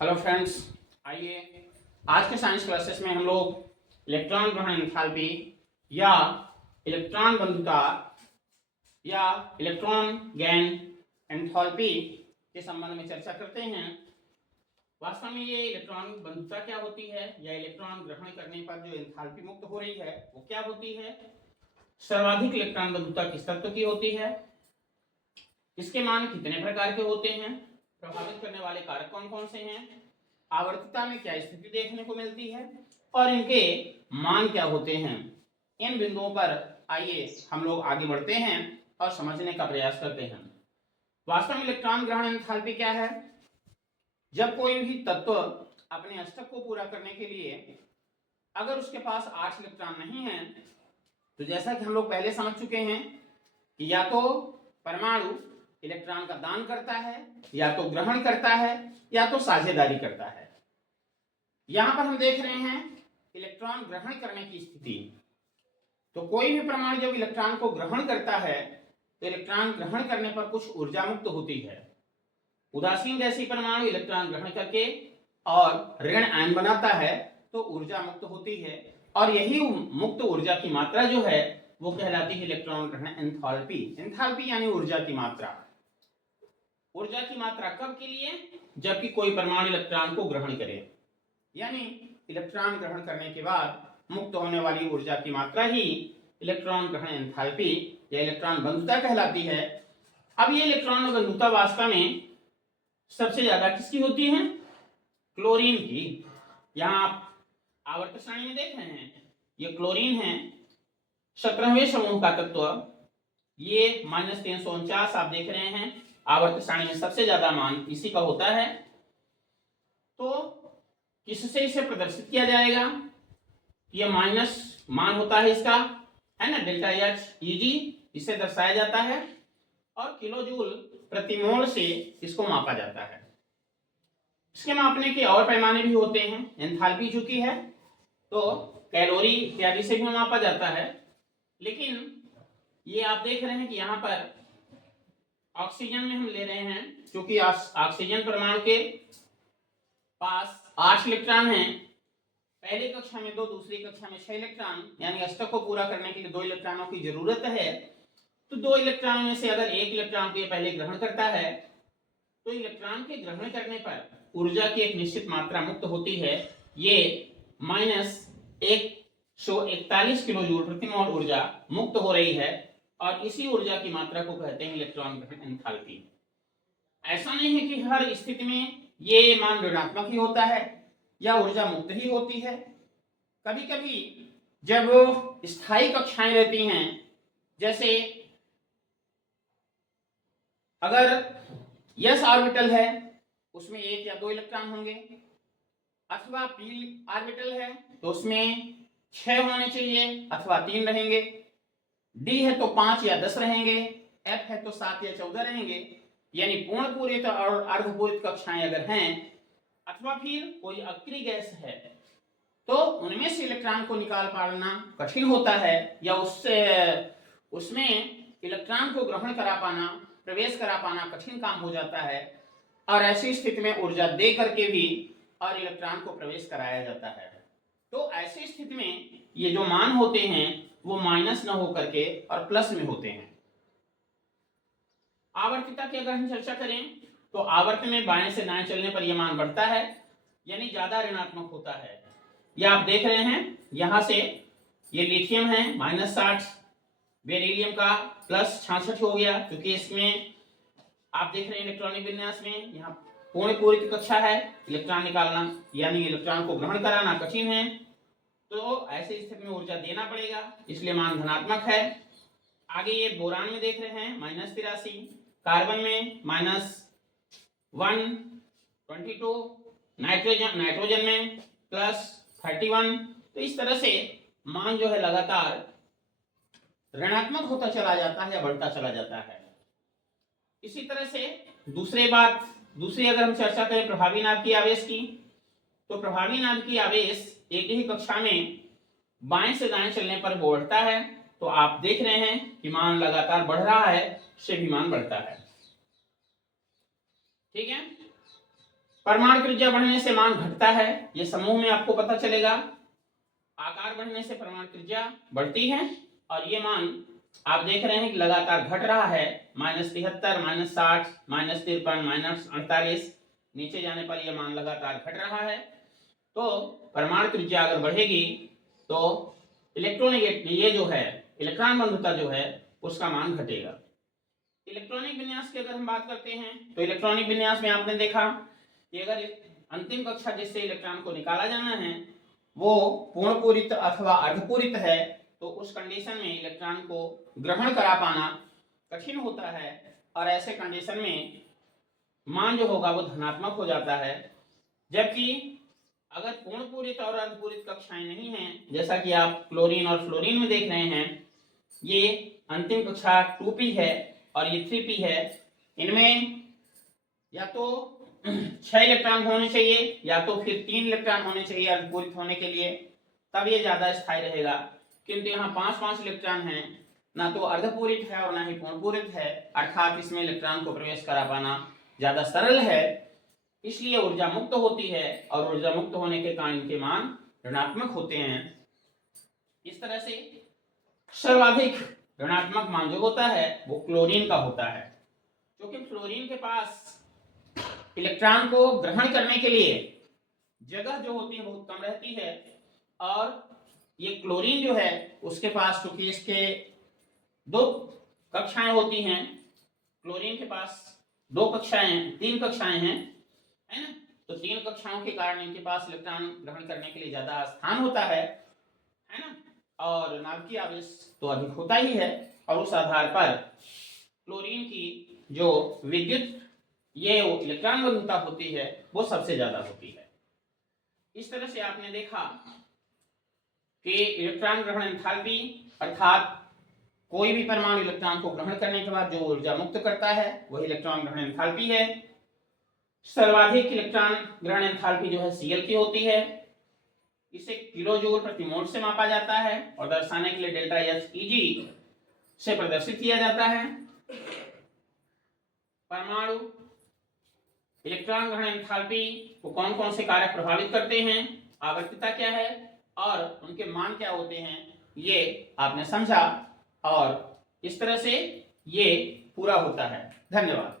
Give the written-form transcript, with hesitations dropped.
Hello friends, आइए आज के साइंस क्लासेस में हम लोग इलेक्ट्रॉन ग्रहण एंथैल्पी या इलेक्ट्रॉन बंधुता या इलेक्ट्रॉन गैन एंथैल्पी के संबंध में चर्चा करते हैं। वास्तव में ये इलेक्ट्रॉन बंधुता क्या होती है या इलेक्ट्रॉन ग्रहण करने पर जो एंथैल्पी मुक्त हो रही है वो क्या होती है, सर्वाधिक इलेक्ट्रॉन बंधुता किस तत्व की होती है, इसके मान कितने प्रकार के होते हैं, प्रभावित करने वाले कारक कौन कौन से हैं, आवर्तता में क्या स्थिति देखने को मिलती है और इनके मान क्या होते हैं। इन बिंदुओं पर आइए हम लोग आगे बढ़ते हैं और समझने का प्रयास करते हैं। वास्तव में इलेक्ट्रॉन ग्रहण एंथैल्पी क्या है? जब कोई भी तत्व अपने अष्टक को पूरा करने के लिए अगर उसके पास 8 इलेक्ट्रॉन नहीं है तो जैसा कि हम लोग पहले समझ चुके हैं कि या तो परमाणु इलेक्ट्रॉन का दान करता है, या तो ग्रहण करता है, या तो साझेदारी करता है। यहां पर हम देख रहे हैं इलेक्ट्रॉन ग्रहण करने की स्थिति। तो कोई भी परमाणु जब इलेक्ट्रॉन को ग्रहण करता है तो इलेक्ट्रॉन ग्रहण करने पर कुछ ऊर्जा मुक्त होती है। उदासीन गैसीय परमाणु इलेक्ट्रॉन ग्रहण करके और ऋण आयन बनाता है तो ऊर्जा मुक्त होती है, और यही मुक्त ऊर्जा की मात्रा जो है वो कहलाती है इलेक्ट्रॉन ग्रहण एंथैल्पी। एंथैल्पी यानी ऊर्जा की मात्रा। ऊर्जा की मात्रा कब के लिए? जबकि कोई परमाणु इलेक्ट्रॉन को ग्रहण करे, यानी इलेक्ट्रॉन ग्रहण करने के बाद मुक्त होने वाली ऊर्जा की मात्रा ही इलेक्ट्रॉन ग्रहण एंथैल्पी या इलेक्ट्रॉन बंधुता कहलाती है। अब ये इलेक्ट्रॉन बंधुता वास्तव में सबसे ज्यादा किसकी होती है? क्लोरीन की। यहां आप आवर्त श्रेणी में देख रहे हैं, ये क्लोरीन है, 17वें समूह का तत्व। ये -349 आप देख रहे हैं, आवर्त सारणी में सबसे ज्यादा मान इसी का होता है। तो किससे इसे प्रदर्शित किया जाएगा? ये माइनस मान होता है इसका, है ना, डेल्टा एच ईजी, इसे दर्शाया जाता है और किलोजूल प्रति मोल से इसको मापा जाता है। इसके मापने के और पैमाने भी होते हैं। एंथैल्पी चूंकि है तो कैलोरी इत्यादि से भी मापा जाता है, लेकिन ये आप देख रहे हैं कि यहाँ पर ऑक्सीजन में हम ले रहे हैं, क्योंकि ऑक्सीजन परमाणु के पास 8 इलेक्ट्रॉन हैं। पहली कक्षा में 2, दूसरी कक्षा में 6 इलेक्ट्रॉन, यानी अष्टक को पूरा करने के लिए 2 इलेक्ट्रॉनों की जरूरत है। तो 2 इलेक्ट्रॉन में से अगर 1 इलेक्ट्रॉन को ये पहले ग्रहण करता है तो इलेक्ट्रॉन के ग्रहण करने पर ऊर्जा की एक निश्चित मात्रा मुक्त होती है। ये -141 किलो जूल प्रति मोल ऊर्जा मुक्त हो रही है, और इसी ऊर्जा की मात्रा को कहते हैं इलेक्ट्रॉन ग्रहण एंथैल्पी। ऐसा नहीं है कि हर स्थिति में ये मान ऋणात्मक ही होता है या ऊर्जा मुक्त ही होती है। कभी कभी जब स्थायी कक्षाएं रहती हैं, जैसे अगर s ऑर्बिटल है उसमें 1 या 2 इलेक्ट्रॉन होंगे, अथवा p ऑर्बिटल है तो उसमें 6 होने चाहिए अथवा 3 रहेंगे, d है तो 5 या 10 रहेंगे, f है तो 7 या 14 रहेंगे। यानी पूर्ण पूरित और अर्धपूरित कक्षाएं अगर हैं, अथवा फिर कोई अक्रिय गैस है तो उनमें से इलेक्ट्रॉन को निकाल पाना कठिन होता है, या उसमें इलेक्ट्रॉन को ग्रहण करा पाना, प्रवेश करा पाना कठिन काम हो जाता है, और ऐसी स्थिति में ऊर्जा दे करके भी और इलेक्ट्रॉन को प्रवेश कराया जाता है। तो ऐसी स्थिति में ये जो मान होते हैं वो माइनस न होकर के और प्लस में होते हैं। आवर्तिता की अगर हम चर्चा करें तो आवर्त में बाएं से दाएं चलने पर यह मान बढ़ता है, यानी ज्यादा ऋणात्मक होता है। यह आप देख रहे हैं, यहां से ये लिथियम है -60, बेरिलियम का +66 हो गया, क्योंकि इसमें आप देख रहे हैं इलेक्ट्रॉनिक विन्यास में यहाँ पूर्ण पूरित कक्षा है, इलेक्ट्रॉन निकालना यानी इलेक्ट्रॉन को ग्रहण कराना कठिन है, तो ऐसी स्थिति में ऊर्जा देना पड़ेगा, इसलिए मान धनात्मक है। आगे ये बोरान में देख रहे हैं -83, कार्बन में -122, नाइट्रोजन में +31। तो इस तरह से मान जो है लगातार ऋणात्मक होता चला जाता है या बढ़ता चला जाता है। इसी तरह से दूसरी अगर हम चर्चा करें प्रभावी नाभिकीय आवेश की, तो प्रभावी नाभिकीय आवेश एक ही कक्षा में बाएं से दाएं चलने पर बढ़ता है। तो आप देख रहे हैं कि मान लगातार बढ़ रहा है, से भी मान बढ़ता है। ठीक है, परमाणु त्रिज्या बढ़ने से मान घटता है, ये समूह में आपको पता चलेगा। आकार बढ़ने से परमाणु त्रिज्या बढ़ती है और ये मान आप देख रहे हैं कि लगातार घट रहा है, -73, -60, -53, -48, नीचे जाने पर यह मान लगातार घट रहा है। तो परमाणु त्रिज्या अगर बढ़ेगी तो इलेक्ट्रॉनिक ये जो है इलेक्ट्रॉन बंधुता जो है उसका मान घटेगा। इलेक्ट्रॉनिक विन्यास की अगर हम बात करते हैं तो इलेक्ट्रॉनिक विन्यास में आपने देखा कि अगर अंतिम कक्षा जिससे इलेक्ट्रॉन को निकाला जाना है वो पूर्ण पूरित अथवा अर्धपूरित है तो उस कंडीशन में इलेक्ट्रॉन को ग्रहण करा पाना कठिन होता है और ऐसे कंडीशन में मान जो होगा वो धनात्मक हो जाता है। जबकि अगर पूर्ण पूरित और अर्धपूरित कक्षाएं नहीं हैं, जैसा कि आप क्लोरीन और फ्लोरीन में देख रहे हैं, ये अंतिम कक्षा 2p है और ये 3p है, इनमें या तो 6 इलेक्ट्रॉन होने चाहिए या तो फिर 3 इलेक्ट्रॉन होने चाहिए अर्धपूरित होने के लिए, तब ये ज्यादा स्थायी रहेगा। किंतु यहाँ 5-5 इलेक्ट्रॉन हैं, ना तो अर्धपूरित है और ना ही पूर्णपूरित है, अर्थात इसमें इलेक्ट्रॉन को प्रवेश करा पाना ज्यादा सरल है, इसलिए ऊर्जा मुक्त होती है और ऊर्जा मुक्त होने के कारण इनके मान ऋणात्मक होते हैं। इस तरह से सर्वाधिक ऋणात्मक मान जो होता है वो क्लोरीन का होता है, क्योंकि फ्लोरीन के पास इलेक्ट्रॉन को ग्रहण करने के लिए जगह जो होती है बहुत कम रहती है और ये क्लोरीन जो है उसके पास चूंकि इसके 2 कक्षाएं होती हैं, क्लोरीन के पास 3 कक्षाएं हैं, है ना, तो 3 कक्षाओं के कारण इनके पास इलेक्ट्रॉन ग्रहण करने के लिए ज्यादा स्थान होता है ना, और नाभिकीय आवेश तो अधिक होता ही है और उस आधार पर क्लोरीन की जो विद्युत ये इलेक्ट्रॉन बंधुता होती है वो सबसे ज्यादा होती है। इस तरह से आपने देखा कि इलेक्ट्रॉन ग्रहण एंथैल्पी अर्थात कोई भी परमाणु इलेक्ट्रॉन को ग्रहण करने के बाद जो ऊर्जा मुक्त करता है वही इलेक्ट्रॉन ग्रहण एंथैल्पी है। सर्वाधिक इलेक्ट्रॉन ग्रहण एंथैल्पी जो है Cl की होती है, इसे किलो जूल प्रति मोल से मापा जाता है और दर्शाने के लिए डेल्टा Heg से प्रदर्शित किया जाता है। परमाणु इलेक्ट्रॉन ग्रहण एंथैल्पी को कौन कौन से कारक प्रभावित करते हैं, आवर्तता क्या है और उनके मान क्या होते हैं, ये आपने समझा और इस तरह से ये पूरा होता है। धन्यवाद।